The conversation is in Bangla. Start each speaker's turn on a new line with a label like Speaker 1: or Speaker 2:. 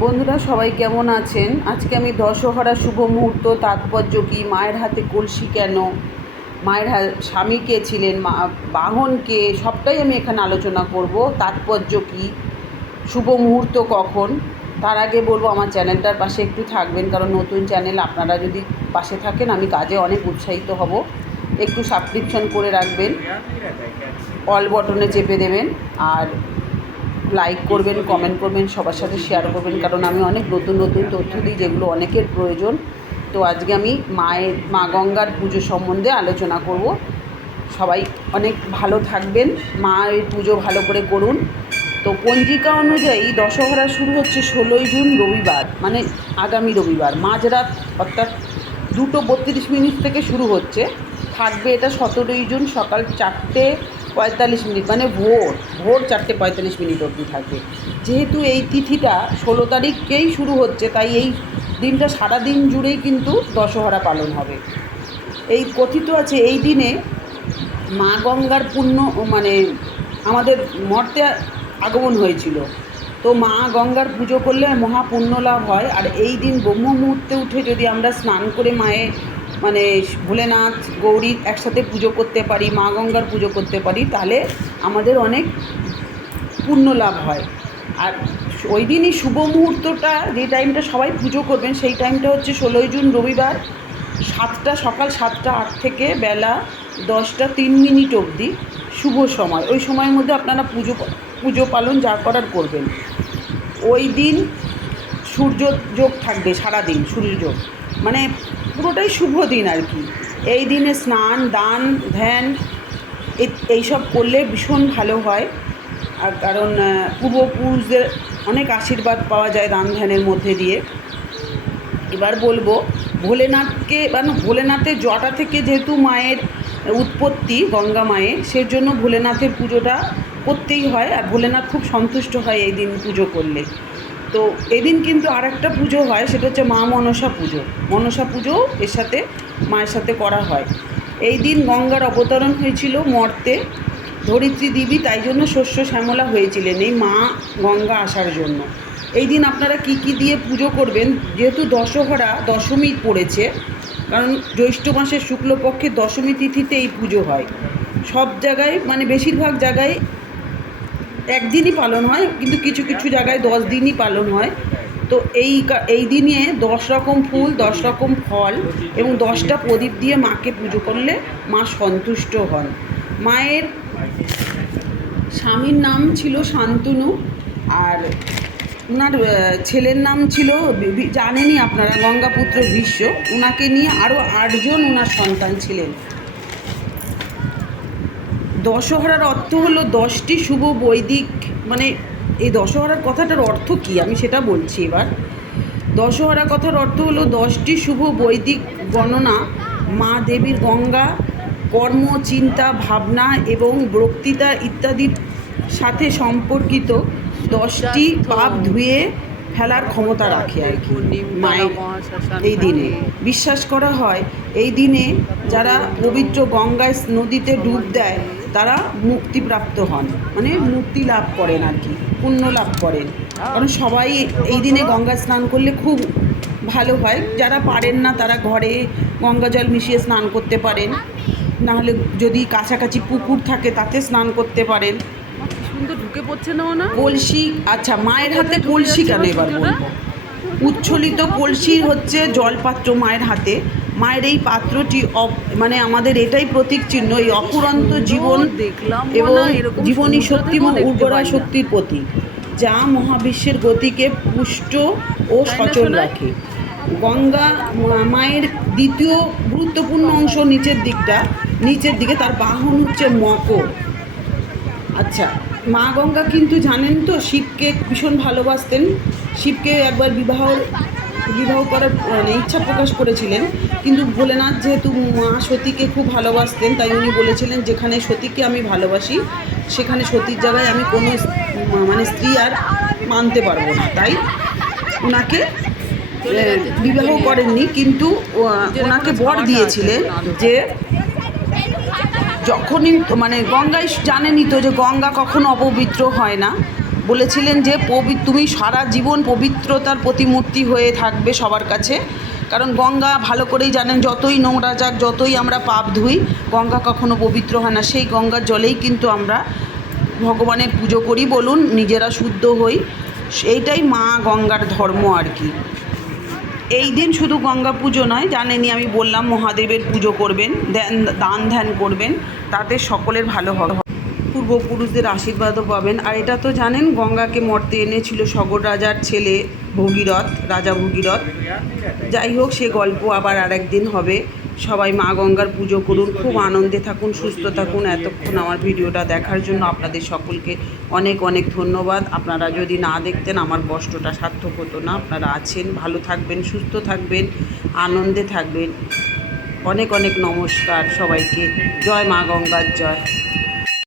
Speaker 1: বন্ধুরা, সবাই কেমন আছেন? আজকে আমি দশহরা শুভ মুহূর্ত, তাৎপর্য কী? মায়ের হাতে কলসি কেন? মায়ের স্বামী কে ছিলেন? মা, বাহন কে? সবটাই আমি এখানে আলোচনা করব। তাৎপর্য কী? শুভ মুহূর্ত কখন? তার আগে বলব, আমার চ্যানেলটার পাশে একটু থাকবেন, কারণ নতুন চ্যানেল আপনারা যদি পাশে থাকেন, আমি কাজে অনেক উৎসাহিত হব। একটু সাবস্ক্রিপশন করে রাখবেন। অল বটনে চেপে দেবেন। আর লাইক করবেন কমেন্ট করবেন, সবার সাথে শেয়ার করবেন, কারণ আমি অনেক নতুন নতুন তথ্য দিই যেগুলো অনেকের প্রয়োজন। তো আজকে আমি মায়ের, মা গঙ্গার পুজো সম্বন্ধে আলোচনা করব। সবাই অনেক ভালো থাকবেন, মায়ের পুজো ভালো করে করুন। তো পঞ্জিকা অনুযায়ী দশহরা শুরু হচ্ছে ষোলোই জুন রবিবার মানে আগামী রবিবার। মাঝরাত অর্থাৎ দুটো বত্রিশ মিনিট থেকে শুরু হচ্ছে। থাকবে এটা সতেরোই জুন সকাল চারটে পঁয়তাল্লিশ মিনিট মানে ভোর ভোর চারটে পঁয়তাল্লিশ মিনিট অবধি থাকবে যেহেতু এই তিথিটা ষোলো তারিখকেই শুরু হচ্ছে, তাই এই দিনটা সারা দিন জুড়েই কিন্তু দশহরা পালন হবে। এই কথিত আছে, এই দিনে মা গঙ্গার পুণ্য মানে আমাদের মর্তে আগমন হয়েছিল। তো মা গঙ্গার পুজো করলে মহা পুণ্য লাভ হয়, আর এই দিন ব্রহ্ম মুহূর্তে উঠে যদি আমরা স্নান করে মায়ে মানে ভোলেনাথ, গৌরী একসাথে পুজো করতে পারি, মা গঙ্গার পুজো করতে পারি, তাহলে আমাদের অনেক পুণ্য লাভ হয়। আর ওই দিনই শুভ মুহূর্তটা, যে টাইমটা সবাই পুজো করবেন, সেই টাইমটা হচ্ছে ষোলোই জুন, রবিবার, সাতটা, সকাল সাতটা, আট থেকে বেলা দশটা তিন মিনিট অবধি শুভ সময়। ওই সময়ের মধ্যে আপনারা পুজো পুজো পালন যা করার করবেন। ওই দিন সূর্য যোগ থাকবে, সারাদিন সূর্যযোগ মানে পুরোটাই শুভ দিন আর কি। এই দিনে স্নান, দান, ধ্যান এইসব করলে ভীষণ ভালো হয়। আর কারণ পূর্বপুরুষদের অনেক আশীর্বাদ পাওয়া যায় দান ধ্যানের মধ্যে দিয়ে। এবার বলব, ভোলেনাথকে মানে ভোলেনাথের জটা থেকে যেহেতু মায়ের উৎপত্তি, গঙ্গা মায়ের সের জন্য ভোলেনাথের পুজোটা করতেই হয়। আর ভোলেনাথ খুব সন্তুষ্ট হয় এই দিন পুজো করলে। তো এদিন কিন্তু আর একটা পুজো হয়, সেটা হচ্ছে মা মনসা পুজো। মনসা পুজো এর সাথে মায়ের সাথে করা হয়। এই দিন গঙ্গার অবতরণ হয়েছিল মর্তে। ধরিত্রী দেবী তাই জন্য শস্য শ্যামলা হয়েছিলেন এই মা গঙ্গা আসার জন্য। এই দিন আপনারা কি কি দিয়ে পুজো করবেন? যেহেতু দশহরা দশমী পড়েছে, কারণ জ্যৈষ্ঠ মাসের শুক্লপক্ষে দশমী তিথিতে এই পুজো হয়। সব জায়গায় মানে বেশিরভাগ জায়গায় একদিনই পালন হয়, কিন্তু কিছু কিছু জায়গায় দশ দিনই পালন হয়। তো এই এই দিনে দশ রকম ফুল, দশ রকম ফল এবং দশটা প্রদীপ দিয়ে মাকে পুজো করলে মা সন্তুষ্ট হন। মায়ের স্বামীর নাম ছিল শান্তনু আর ওনার ছেলের নাম ছিল জানেনই আপনারা, গঙ্গাপুত্র বিশ্ব। ওনাকে নিয়ে আরও আটজন ওনার সন্তান ছিলেন। দশহরার অর্থ হলো দশটি শুভ বৈদিক মানে এই দশহরার কথাটার অর্থ কী? আমি সেটা বলছি এবার। দশহরা কথার অর্থ হলো দশটি শুভ বৈদিক গণনা মা দেবীর গঙ্গা কর্ম চিন্তা ভাবনা এবং বক্তৃতা ইত্যাদির সাথে সম্পর্কিত দশটি পাপ ধুয়ে ফেলার ক্ষমতা রাখে আর কি। মায়ের এই দিনে বিশ্বাস করা হয় এই দিনে যারা পবিত্র গঙ্গায় নদীতে ডুব দেয় তারা মুক্তিপ্রাপ্ত হন। মানে মুক্তি লাভ করেন আর কি পুণ্য লাভ করেন। কারণ সবাই এই দিনে গঙ্গা স্নান করলে খুব ভালো হয়। যারা পারেন না তারা ঘরে গঙ্গা জল মিশিয়ে স্নান করতে পারেন। নাহলে যদি কাছাকাছি পুকুর থাকে তাতে স্নান করতে পারেন।
Speaker 2: সুন্দর ঢুকে পড়ছে না না
Speaker 1: কলসি আচ্ছা মায়ের হাতে কলসি কেন এবার বলব? উচ্ছলিত কলসি হচ্ছে জলপাত্র মায়ের হাতে। মায়ের এই পাত্রটি মানে আমাদের এটাই প্রতীক চিহ্ন এই অপুরন্ত জীবন
Speaker 2: দেখলাম
Speaker 1: এবং জীবনী
Speaker 2: সত্যি
Speaker 1: উর্বরা। শক্তির প্রতীক যা মহাবিশ্বের গতিকে পুষ্ট ও সচল রাখে। গঙ্গা মায়ের দ্বিতীয় গুরুত্বপূর্ণ অংশ নিচের দিকটা নিচের দিকে তার বাহন হচ্ছে মকর। আচ্ছা মা গঙ্গা কিন্তু জানেন তো শিবকে ভীষণ ভালোবাসতেন। শিবকে একবার বিবাহ বিবাহ করার মানে ইচ্ছা প্রকাশ করেছিলেন। কিন্তু ভোলেনাথ যেহেতু মা সতীকে খুব ভালোবাসতেন, তাই উনি বলেছিলেন, যেখানে সতীকে আমি ভালোবাসি, সেখানে সতীর জায়গায় আমি কোনো মানে স্ত্রী আর মানতে পারব না। তাই ওনাকে বিবাহ করেননি। কিন্তু ওনাকে বর দিয়েছিলেন যে যখনই মানে গঙ্গায় জানেনই তো যে গঙ্গা কখনো অপবিত্র হয় না। বলেছিলেন যে পবি, তুমি সারা জীবন পবিত্রতার প্রতিমূর্তি হয়ে থাকবে সবার কাছে। কারণ গঙ্গা ভালো করেই জানেন, যতই নোংরা যাক, যতই আমরা পাপ ধুই, গঙ্গা কখনো পবিত্র হয় না। সেই গঙ্গার জলেই কিন্তু আমরা ভগবানের পুজো করি বলুন, নিজেরা শুদ্ধ হই। এইটাই মা গঙ্গার ধর্ম আর কি। এই দিন শুধু গঙ্গা পুজো নয় জানেনি আমি বললাম মহাদেবের পুজো করবেন ধ্যান দান ধ্যান করবেন। তাতে সকলের ভালো হবে। পূর্বপুরুষদের আশীর্বাদও পাবেন। আর এটা তো জানেন, গঙ্গাকে মর্তে এনেছিল সগর রাজার ছেলে ভগীরথ, রাজা ভগীরথ। যাই হোক, সে গল্প আবার আর একদিন হবে। সবাই মা গঙ্গার পুজো করুন। খুব আনন্দে থাকুন, সুস্থ থাকুন। এতক্ষণ আমার ভিডিওটা দেখার জন্য আপনাদের সকলকে অনেক অনেক ধন্যবাদ। আপনারা যদি না দেখতেন, আমার কষ্টটা সার্থক হতো না। আপনারা আছেন, ভালো থাকবেন, সুস্থ থাকবেন, আনন্দে থাকবেন। অনেক অনেক নমস্কার সবাইকে। জয় মা গঙ্গার জয়।